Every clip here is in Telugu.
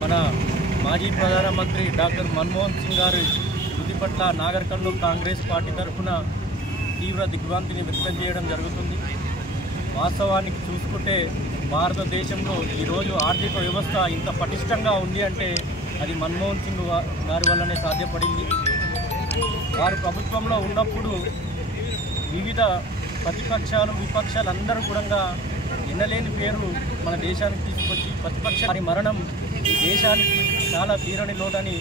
మన మాజీ ప్రధానమంత్రి డాక్టర్ మన్మోహన్ సింగ్ గారి మృతి పట్ల నాగర్ కర్నూల్ కాంగ్రెస్ పార్టీ తరఫున తీవ్ర దిగ్భ్రాంతిని వ్యక్తం చేయడం జరుగుతుంది. వాస్తవానికి చూసుకుంటే భారతదేశంలో ఈరోజు ఆర్థిక వ్యవస్థ ఇంత పటిష్టంగా ఉంది అంటే అది మన్మోహన్ సింగ్ గారి వల్లనే సాధ్యపడింది. వారు ప్రభుత్వంలో ఉన్నప్పుడు వివిధ ప్రతిపక్షాలు విపక్షాలు అందరూ కూడా ఎన్నలేని పేరు మన దేశానికి తీసుకొచ్చి ప్రతిపక్షాల మరణం ఈ దేశానికి చాలా తీరని లోటని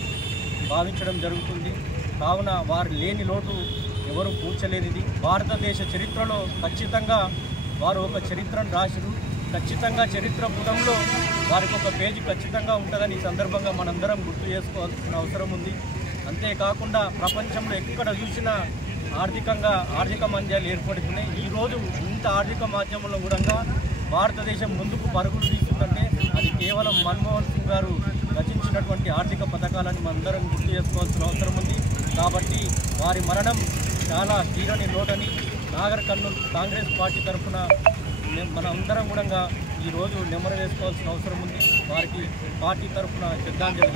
భావించడం జరుగుతుంది. కావున వారు లేని లోటు ఎవరు పూడ్చలేనిది. భారతదేశ చరిత్రలో ఖచ్చితంగా వారు ఒక చరిత్రను రాసిరు. ఖచ్చితంగా చరిత్ర పుటంలో వారికి ఒక పేజీ ఖచ్చితంగా ఉంటుందని ఈ సందర్భంగా మనందరం గుర్తు చేసుకోవాల్సిన అవసరం ఉంది. అంతేకాకుండా ప్రపంచంలో ఎక్కడ చూసినా ఆర్థిక మాంద్యాలు ఏర్పడుతున్నాయి. ఈరోజు ఇంత ఆర్థిక మాధ్యమంలో కూడా భారతదేశం ముందుకు పరుగులు తీస్తుందంటే అది కేవలం మన్మోహన్ సింగ్ గారు రచించినటువంటి ఆర్థిక పథకాలను మనందరం గుర్తు చేసుకోవాల్సిన అవసరం ఉంది. కాబట్టి వారి మరణం చాలా తీరని లోటని నాగర్ కర్నూల్ కాంగ్రెస్ పార్టీ తరఫున మన అందరం కూడా ఈరోజు నెమరు వేసుకోవాల్సిన అవసరం ఉంది. వారికి పార్టీ తరఫున శ్రద్ధాంజలి